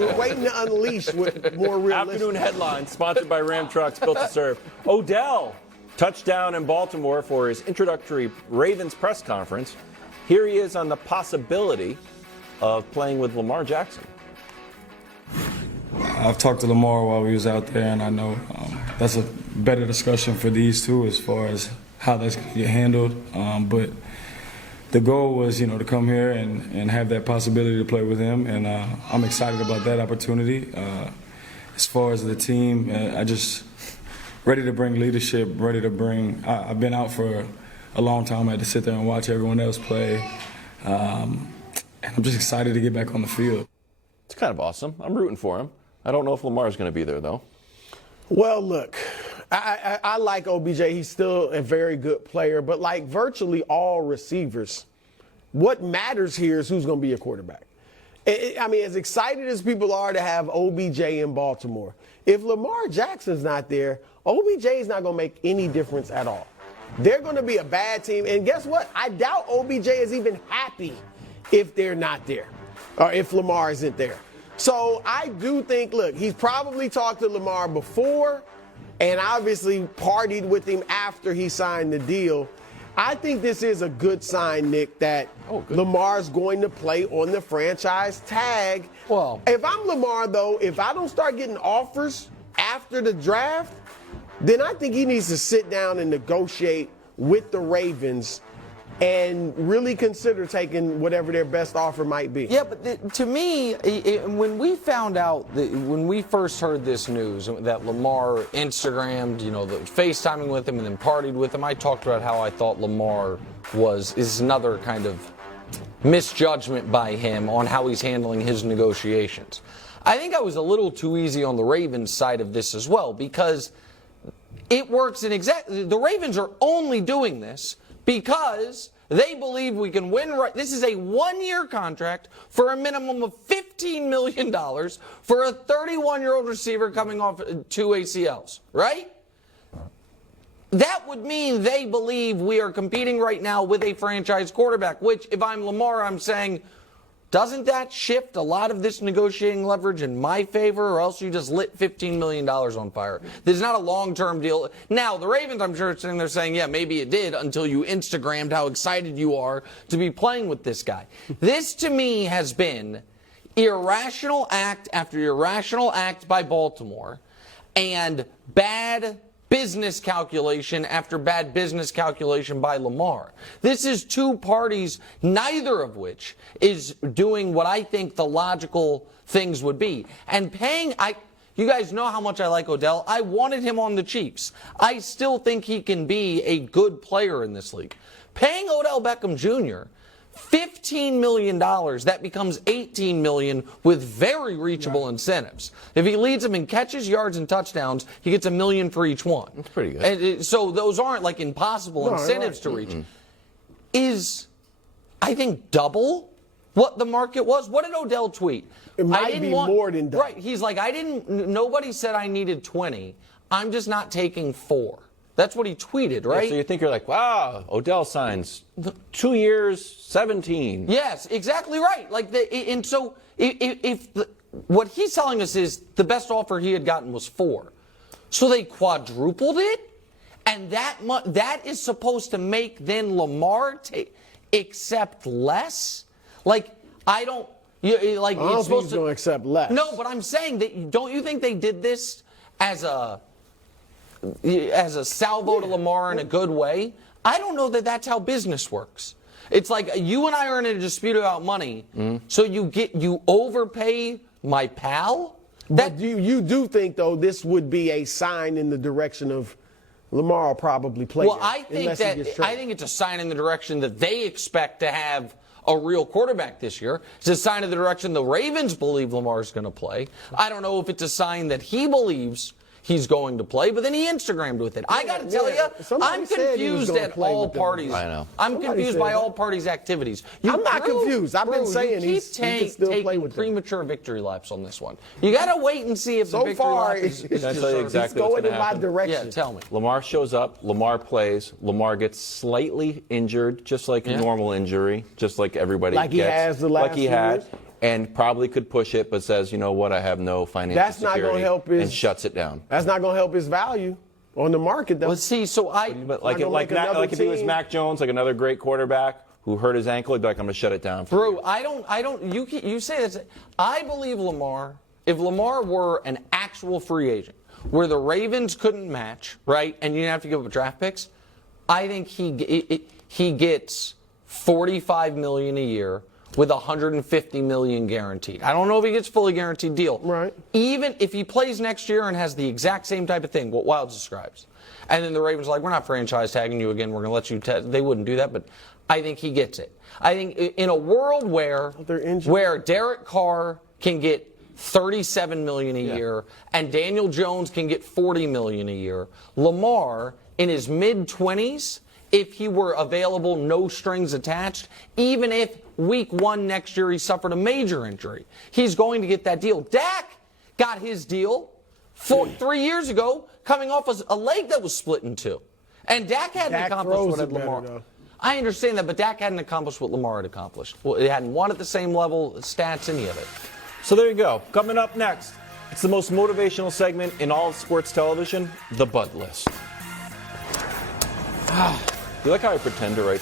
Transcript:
We're waiting to unleash with more realistic. Afternoon headlines sponsored by Ram Trucks, built to serve. Odell, touchdown in Baltimore for his introductory Ravens press conference. Here he is on the possibility of playing with Lamar Jackson. I've talked to Lamar while we was out there, and I know that's a better discussion for these two as far as how that's going to get handled. But the goal was, to come here and have that possibility to play with him, and I'm excited about that opportunity. As far as the team, I just ready to bring leadership, ready to bring. I've been out for a long time. I had to sit there and watch everyone else play, and I'm just excited to get back on the field. It's kind of awesome. I'm rooting for him. I don't know if Lamar's going to be there, though. Well, look, I like OBJ. He's still a very good player. But like virtually all receivers, what matters here is who's going to be a quarterback. I mean, as excited as people are to have OBJ in Baltimore, if Lamar Jackson's not there, OBJ is not going to make any difference at all. They're going to be a bad team. And guess what? I doubt OBJ is even happy if they're not there or if Lamar isn't there. So I do think, look, he's probably talked to Lamar before and obviously partied with him after he signed the deal. I think this is a good sign, Nick, that Lamar's going to play on the franchise tag. Well, if I'm Lamar, though, if I don't start getting offers after the draft, then I think he needs to sit down and negotiate with the Ravens and really consider taking whatever their best offer might be. Yeah, but to me, when we found out, when we first heard this news that Lamar Instagrammed, the FaceTiming with him and then partied with him, I talked about how I thought Lamar is another kind of misjudgment by him on how he's handling his negotiations. I think I was a little too easy on the Ravens side of this as well, because it works in exactly, the Ravens are only doing this because they believe we can win. This is a one-year contract for a minimum of $15 million for a 31-year-old receiver coming off 2 ACLs, right? That would mean they believe we are competing right now with a franchise quarterback, which, if I'm Lamar, I'm saying, doesn't that shift a lot of this negotiating leverage in my favor, or else you just lit $15 million on fire? This is not a long-term deal. Now, the Ravens, I'm sure, are sitting there saying, yeah, maybe it did, until you Instagrammed how excited you are to be playing with this guy. This, to me, has been irrational act after irrational act by Baltimore, and bad business calculation after bad business calculation by Lamar. This is two parties, neither of which is doing what I think the logical things would be. And you guys know how much I like Odell. I wanted him on the Chiefs. I still think he can be a good player in this league. Paying Odell Beckham Jr. $15 million, that becomes $18 million with very reachable incentives. If he leads them in catches, yards, and touchdowns, he gets $1 million for each one. That's pretty good. And so those aren't like impossible incentives to reach. Is, I think, double what the market was. What did Odell tweet? It might be more than double. Right. He's like, nobody said I needed 20. I'm just not taking 4. That's what he tweeted, right? Yeah, so you're like, wow, Odell signs 2 years, 17. Yes, exactly right. And so what he's telling us is the best offer he had gotten was 4. So they quadrupled it, and that is supposed to make then Lamar accept less? I don't think he's going to accept less. No, but I'm saying that, don't you think they did this as a salvo to Lamar in a good way? I don't know that that's how business works. It's like you and I are in a dispute about money, so you overpay my pal? But you do think, though, this would be a sign in the direction of Lamar will probably play. Well, I think it's a sign in the direction that they expect to have a real quarterback this year. It's a sign of the direction the Ravens believe Lamar's going to play. I don't know if it's a sign that he believes he's going to play, but then he Instagrammed with it. I got to tell you, I'm confused at all parties. I know. I'm confused by all parties' activities. I'm not confused. I've been saying he can still play with them. Premature victory laps on this one. You got to wait and see if the victory lap is exactly going in my direction. Yeah, tell me. Lamar shows up, Lamar plays, Lamar gets slightly injured, just like a normal injury, just like everybody gets. Like he has the last few years? and probably could push it, but says, you know what, I have no financial That's not security gonna help his- and shuts it down. That's not going to help his value on the market, though. Well, see, so But like, gonna like another if he was team. Mac Jones, like another great quarterback who hurt his ankle, he'd be like, I'm going to shut it down. Brew, I don't. You say that. I believe Lamar. If Lamar were an actual free agent, where the Ravens couldn't match, right, and you didn't have to give up draft picks, I think he gets $45 million a year with $150 million guaranteed. I don't know if he gets a fully guaranteed deal. Right. Even if he plays next year and has the exact same type of thing, what Wilds describes, and then the Ravens are like, we're not franchise tagging you again. We're going to let you. They wouldn't do that, but I think he gets it. I think in a world where Derek Carr can get $37 million a year and Daniel Jones can get $40 million a year, Lamar in his mid-20s, if he were available, no strings attached, even if week 1 next year he suffered a major injury, he's going to get that deal. Dak got his deal 3 years ago coming off a leg that was split in two. And Dak hadn't accomplished what Lamar. Though. I understand that, but Dak hadn't accomplished what Lamar had accomplished. Well, it hadn't won at the same level, stats, any of it. So there you go. Coming up next, it's the most motivational segment in all of sports television, the Bud List. You like how I pretend to write